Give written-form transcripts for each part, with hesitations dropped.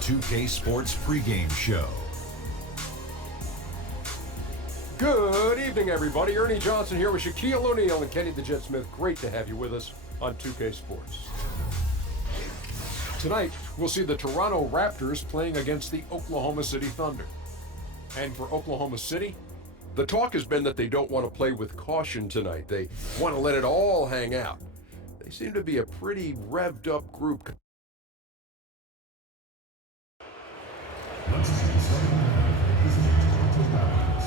2K Sports pregame show. Good evening, everybody. Ernie Johnson here with Shaquille O'Neal and Kenny the Jet Smith. Great to have you with us on 2K Sports. Tonight, we'll see the Toronto Raptors playing against the Oklahoma City Thunder. And for Oklahoma City, the talk has been that they don't want to play with caution tonight. They want to let it all hang out. They seem to be a pretty revved up group. Let's see the starting lineup is the Toronto Raptors.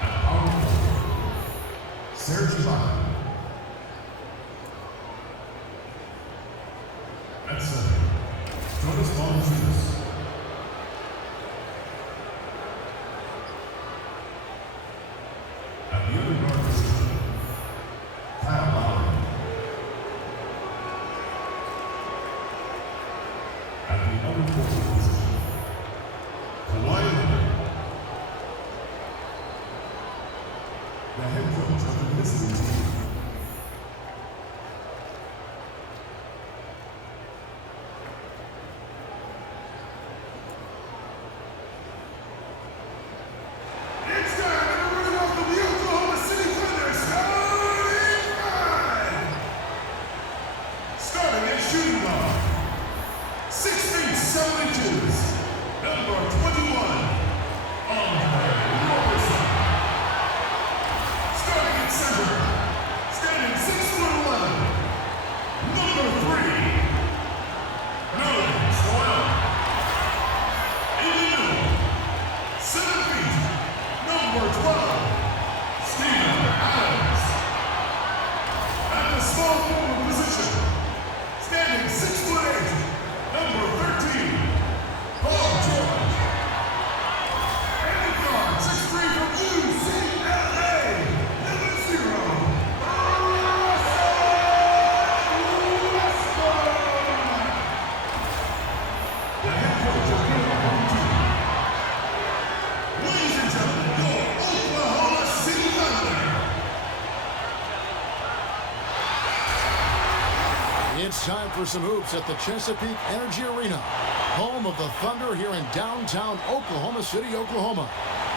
At power forward, Serge Ibaka. At center, Jonas Valanciunas. At the other guard position, Kyle Lowry. At the other forward position, Kawhi Leonard. The head coach of the visiting team, it's time to bring off the Oklahoma City Thunder starting five. Starting at shooting guard, 6 feet 7 inches, number 21, Robertson. Starting at center, standing 6'11", number 3, Nerlens Noel. In the middle, 7 feet, number 12, Steven Adams. At the small forward position, standing 6'8", number 13, Paul George. And the guard, 6'3" from UCLA, number 0, the head coach of the Oklahoma team. Ladies and gentlemen, your Oklahoma City Thunder. It's time for some hoops at the Chesapeake Energy Arena, home of the Thunder here in downtown Oklahoma City, Oklahoma.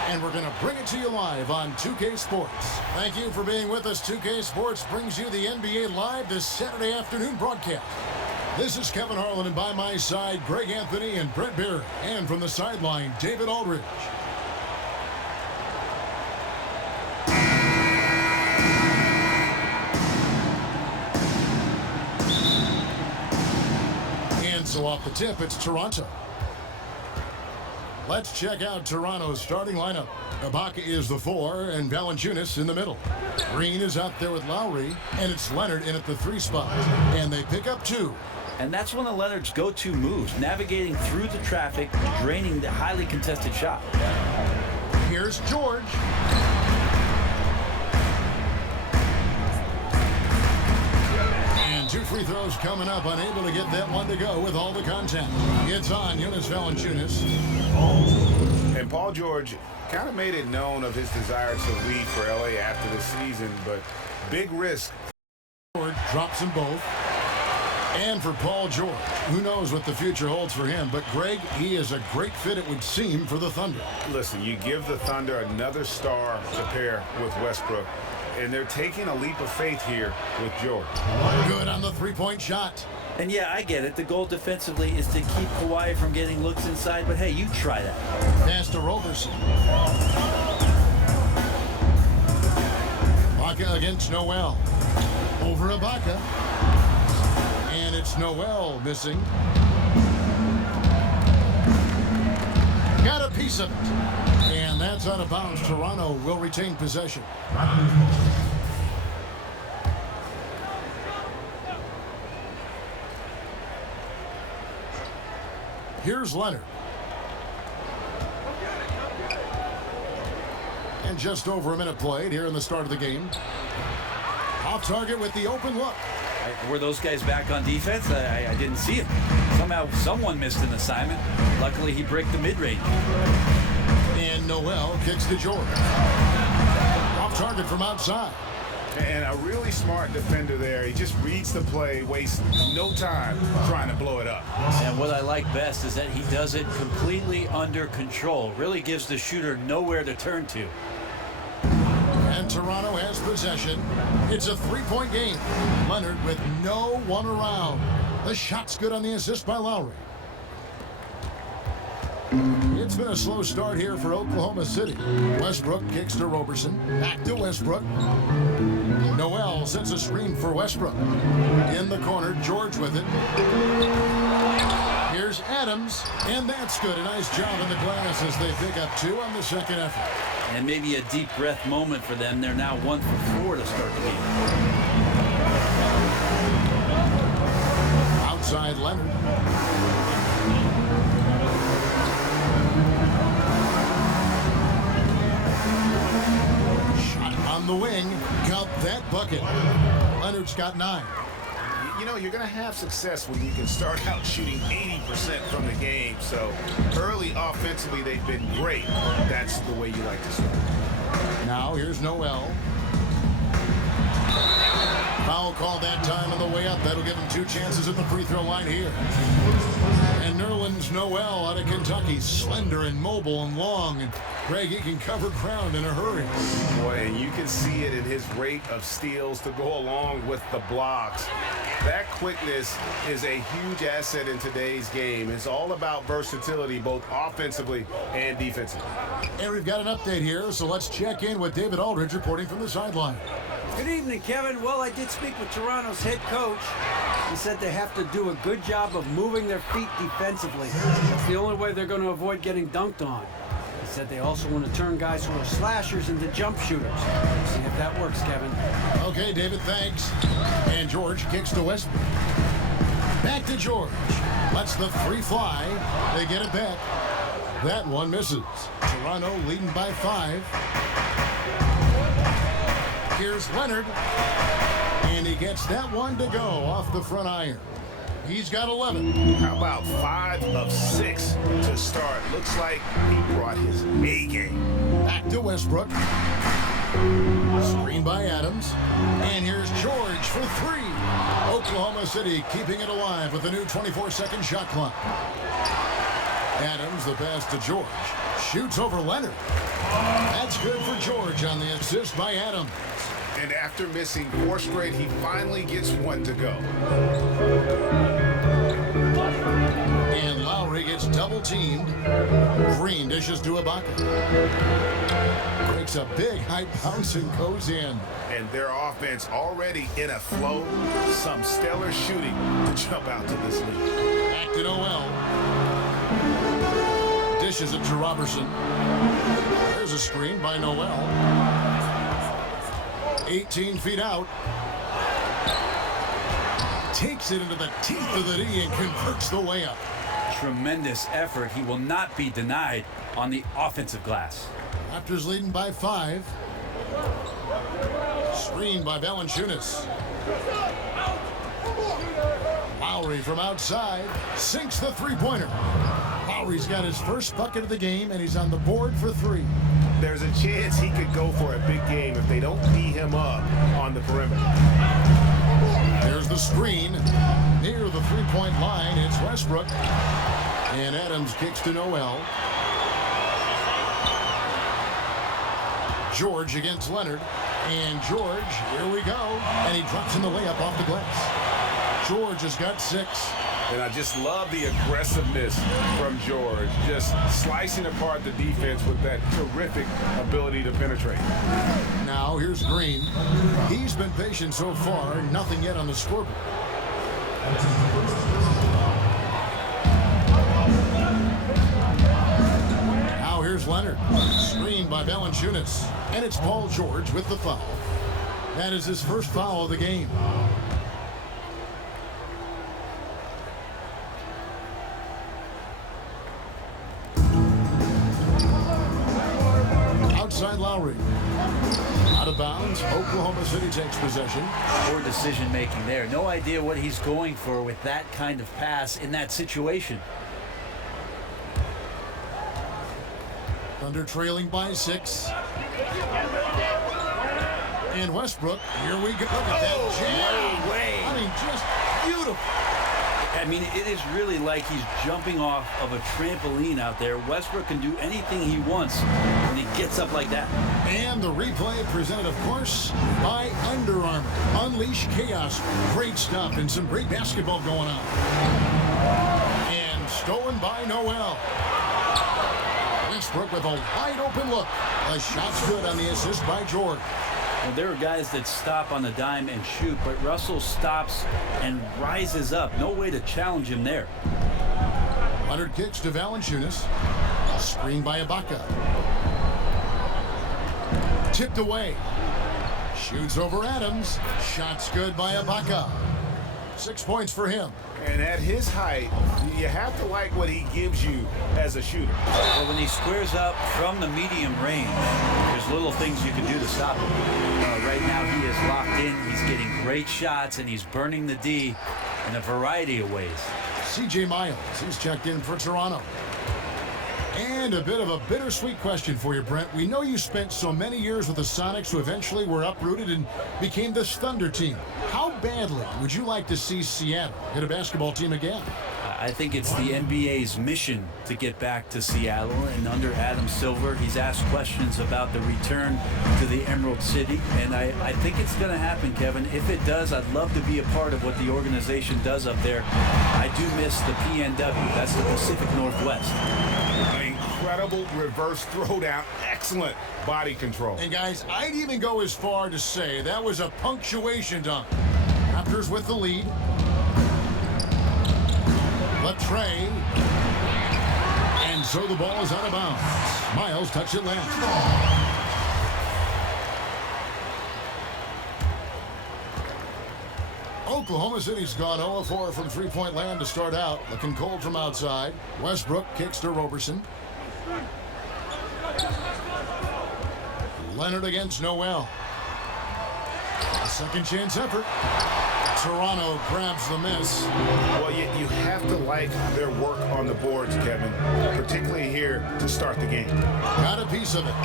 And we're going to bring it to you live on 2K Sports. Thank you for being with us. 2K Sports brings you the NBA Live this Saturday afternoon broadcast. This is Kevin Harlan, and by my side, Greg Anthony and Brent Beard. And from the sideline, David Aldridge. And so off the tip, it's Toronto. Let's check out Toronto's starting lineup. Ibaka is the 4 and Valanciunas in the middle. Green is out there with Lowry, and it's Leonard in at the 3 spot. And they pick up 2. And that's one of Leonard's go-to moves, navigating through the traffic, draining the highly contested shot. Here's George. And 2 free throws coming up, unable to get that one to go with all the contact. It's on Jonas Valanciunas. And Paul George kind of made it known of his desire to leave for LA after the season, but big risk. George drops them both. And for Paul George, who knows what the future holds for him, but Greg, he is a great fit, it would seem, for the Thunder. Listen, you give the Thunder another star to pair with Westbrook, and they're taking a leap of faith here with George. Good on the 3-point shot. And yeah, I get it. The goal defensively is to keep Kawhi from getting looks inside, but hey, you try that. Pass to Roberson. Ibaka against Noel. Over Ibaka. And it's Noel missing. Got a piece of it. And that's out of bounds. Toronto will retain possession. Here's Leonard. And just over a minute played here in the start of the game. Off target with the open look. Were those guys back on defense? I didn't see it. Somehow someone missed an assignment. Luckily, he broke the mid-range. And And Noel kicks to George. Off target from outside. And a really smart defender there. He just reads the play, wastes no time trying to blow it up. And what I like best is that he does it completely under control. Really gives the shooter nowhere to turn to. And Toronto has possession. It's a three-point game. Leonard with no one around. The shot's good on the assist by Lowry. It's been a slow start here for Oklahoma City. Westbrook kicks to Roberson. Back to Westbrook. Noel sets a screen for Westbrook. In the corner, George with it. Here's Adams, and that's good. A nice job in the glass as they pick up 2 on the second effort. And maybe a deep breath moment for them. They're now 1 for 4 to start the game. Outside Leonard. On the wing, count that bucket. Leonard's got 9. You know, you're going to have success when you can start out shooting 80% from the game. So early offensively, they've been great. That's the way you like to start. Now here's Noel. Foul call that time on the way up. That'll give him 2 chances at the free throw line here. And Nerlens Noel out of Kentucky, slender and mobile and long. And Greg, he can cover ground in a hurry. Boy, and you can see it in his rate of steals to go along with the blocks. That quickness is a huge asset in today's game. It's all about versatility, both offensively and defensively. And we've got an update here, so let's check in with David Aldridge reporting from the sideline. Good evening, Kevin. Well, I did speak with Toronto's head coach. He said they have to do a good job of moving their feet defensively. That's the only way they're going to avoid getting dunked on. He said they also want to turn guys who are slashers into jump shooters. See if that works, Kevin. Okay, David, thanks. And George kicks to Westbrook. Back to George. Lets the 3 fly. They get it back. That one misses. Toronto leading by 5. Here's Leonard. And he gets that one to go off the front iron. He's got 11. How about 5 of 6 to start? Looks like he brought his A game. Back to Westbrook. Screen by Adams. And here's George for 3. Oklahoma City keeping it alive with the new 24-second shot clock. Adams, the pass to George. Shoots over Leonard. That's good for George on the assist by Adams. And after missing 4 straight, he finally gets 1 to go. And Lowry gets double-teamed. Green dishes to Ibaka. Makes a big high bounce and goes in. And their offense already in a flow. Some stellar shooting to jump out to this lead. Back to Noel. Dishes it to Robertson. There's a screen by Noel. 18 feet out. Takes it into the teeth of the D and converts the layup. Tremendous effort. He will not be denied on the offensive glass. Raptors leading by 5. Screen by Valanciunas. Lowry from outside sinks the 3-pointer. Lowry's got his first bucket of the game, and he's on the board for 3. There's a chance he could go for a big game if they don't tee him up on the perimeter. There's the screen. Near the 3-point line, it's Westbrook. And Adams kicks to Noel. George against Leonard. And George, here we go. And he drops in the layup off the glass. George has got 6. And I just love the aggressiveness from George, just slicing apart the defense with that terrific ability to penetrate. Now here's Green. He's been patient so far, nothing yet on the scoreboard. Now here's Leonard. Screened by Valanciunas. And it's Paul George with the foul. That is his first foul of the game. Outside Lowry. Out of bounds. Oklahoma City takes possession. Poor decision making there. No idea what he's going for with that kind of pass in that situation. Thunder trailing by 6. And Westbrook, here we go. Look at that jam. No way. I mean, just beautiful. I mean, it is really like he's jumping off of a trampoline out there. Westbrook can do anything he wants when he gets up like that. And the replay presented, of course, by Under Armour. Unleash chaos. Great stuff and some great basketball going on. And stolen by Noel. Westbrook with a wide open look. The shot's good on the assist by George. Well, there are guys that stop on the dime and shoot, but Russell stops and rises up. No way to challenge him there. Leonard kicks to Valanciunas. Screen by Ibaka. Tipped away. Shoots over Adams. Shot's good by Ibaka. 6 points for him. And at his height, you have to like what he gives you as a shooter. Well, when he squares up from the medium range, there's little things you can do to stop him. Right now, he is locked in. He's getting great shots, and he's burning the D in a variety of ways. C.J. Miles, he's checked in for Toronto. And a bit of a bittersweet question for you, Brent. We know you spent so many years with the Sonics who eventually were uprooted and became this Thunder team. How badly would you like to see Seattle get a basketball team again? I think it's the NBA's mission to get back to Seattle, and under Adam Silver, he's asked questions about the return to the Emerald City, and I think it's going to happen, Kevin. If it does, I'd love to be a part of what the organization does up there. I do miss the PNW. That's the Pacific Northwest. An incredible reverse throwdown. Excellent body control. And guys, I'd even go as far to say that was a punctuation dunk. Raptors with the lead. Latrey. And so the ball is out of bounds. Miles touched it last. Oklahoma City's gone 0-4 from three-point land to start out. Looking cold from outside. Westbrook kicks to Roberson. Leonard against Noel. A second chance effort. Toronto grabs the miss. Well, you have to like their work on the boards, Kevin, particularly here to start the game. Got a piece of it.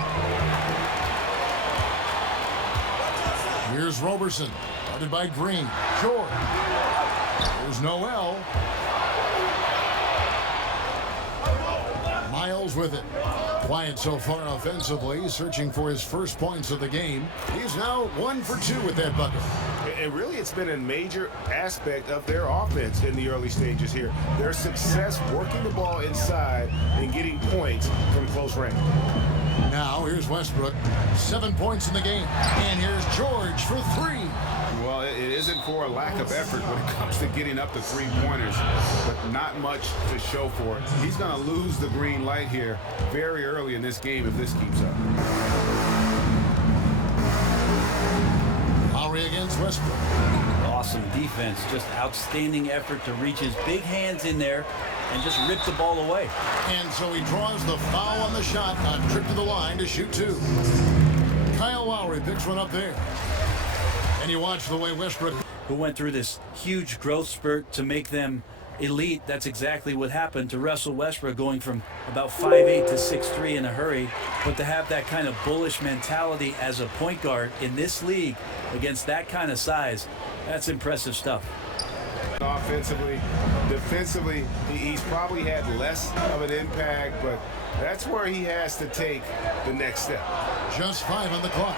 Here's Roberson. Guarded by Green. George. Here's Noel. Miles with it. Quiet so far offensively, searching for his first points of the game. He's now 1 for 2 with that bucket. And really, it's been a major aspect of their offense in the early stages here. Their success working the ball inside and getting points from close range. Now, here's Westbrook. 7 points in the game. And here's George for 3. Well, it isn't for a lack of effort when it comes to getting up to three-pointers, but not much to show for it. He's going to lose the green light here very early in this game if this keeps up. Lowry against Westbrook. Awesome defense, just outstanding effort to reach his big hands in there and just rip the ball away. And so he draws the foul on the shot, a trip to the line to shoot 2. Kyle Lowry picks one up there. And you watch the way Westbrook, who went through this huge growth spurt to make them elite. That's exactly what happened to Russell Westbrook, going from about 5'8" to 6'3" in a hurry. But to have that kind of bullish mentality as a point guard in this league against that kind of size, that's impressive stuff. Offensively, defensively, he's probably had less of an impact, but that's where he has to take the next step. just 5 on the clock.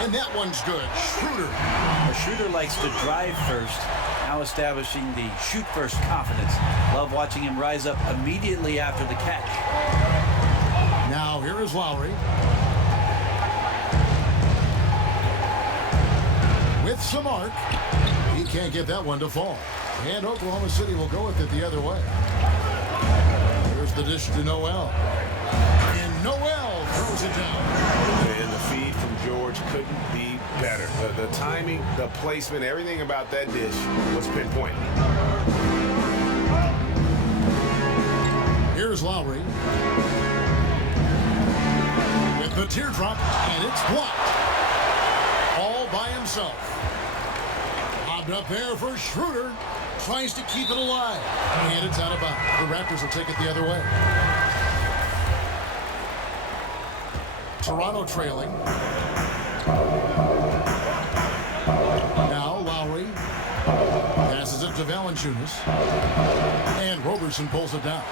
And that one's good. Schroeder. A shooter likes to drive first, now establishing the shoot first confidence. Love watching him rise up immediately after the catch. Now here is Lowry. With some arc. He can't get that one to fall. And Oklahoma City will go with it the other way. Here's the dish to Noel. And Noel throws it down. And the feed from George couldn't be better. The timing, the placement, everything about that dish was pinpoint. Here's Lowry. With the teardrop, and it's blocked. All by himself. Lobbed up there for Schroeder. Tries to keep it alive. And it's out of bounds. The Raptors will take it the other way. Toronto trailing. Now Lowry passes it to Valanciunas. And Roberson pulls it down.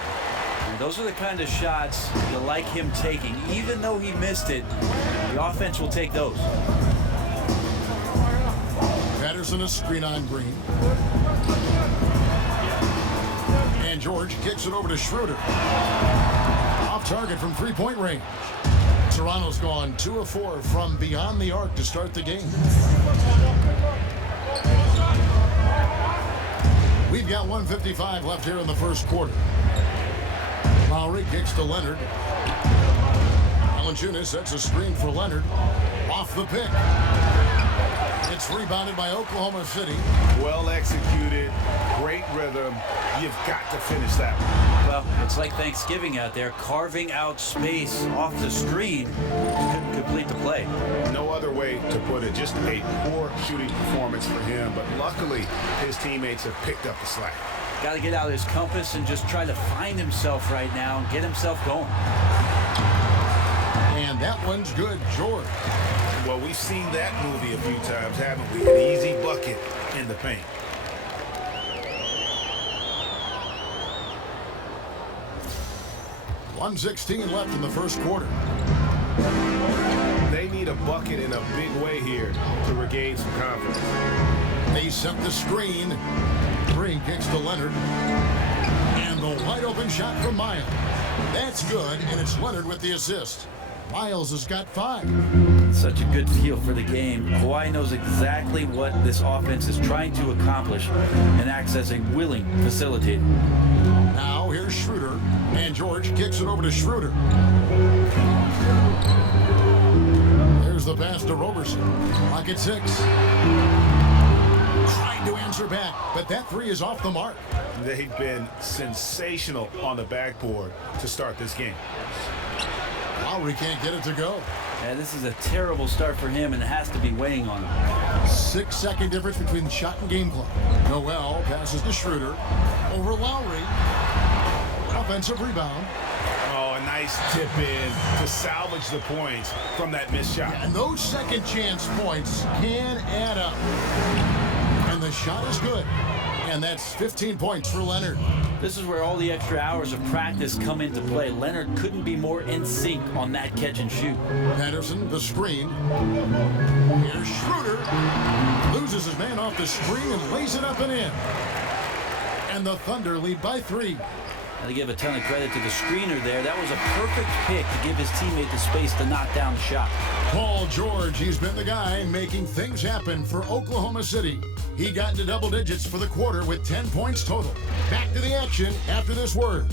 And those are the kind of shots you like him taking. Even though he missed it, the offense will take those. Patterson a screen on Green. And George kicks it over to Schroeder. Off target from three-point range. Toronto's gone 2 of 4 from beyond the arc to start the game. We've got 1:55 left here in the first quarter. Lowry kicks to Leonard. Valanciunas sets a screen for Leonard. Off the pick. It's rebounded by Oklahoma City. Well executed, great rhythm. You've got to finish that one. Well, it's like Thanksgiving out there, carving out space off the screen. Couldn't complete the play. No other way to put it. Just a poor shooting performance for him, but luckily his teammates have picked up the slack. Got to get out of his compass and just try to find himself right now and get himself going. And that one's good, George. Well, we've seen that movie a few times, haven't we? An easy bucket in the paint. .116 left in the first quarter. They need a bucket in a big way here to regain some confidence. They set the screen. Green kicks to Leonard. And the wide open shot from Miles. That's good, and it's Leonard with the assist. Miles has got 5. Such a good feel for the game. Kawhi knows exactly what this offense is trying to accomplish and acts as a willing facilitator. Now here's Schroeder, and George kicks it over to Schroeder. There's the pass to Roberson. Clock at 6. Trying to answer back, but that 3 is off the mark. They've been sensational on the backboard to start this game. Lowry can't get it to go. Yeah, this is a terrible start for him, and it has to be weighing on him. 6-second difference between the shot and game clock. Noel passes to Schroeder. Over Lowry. Offensive rebound. Oh, a nice tip in to salvage the points from that missed shot. And those second chance points can add up. And the shot is good. And that's 15 points for Leonard. This is where all the extra hours of practice come into play. Leonard couldn't be more in sync on that catch and shoot. Patterson, the screen. Here's Schroeder. Loses his man off the screen and lays it up and in. And the Thunder lead by 3. Got to give a ton of credit to the screener there. That was a perfect pick to give his teammate the space to knock down the shot. Paul George, he's been the guy making things happen for Oklahoma City. He got into double digits for the quarter with 10 points total. Back to the action after this word.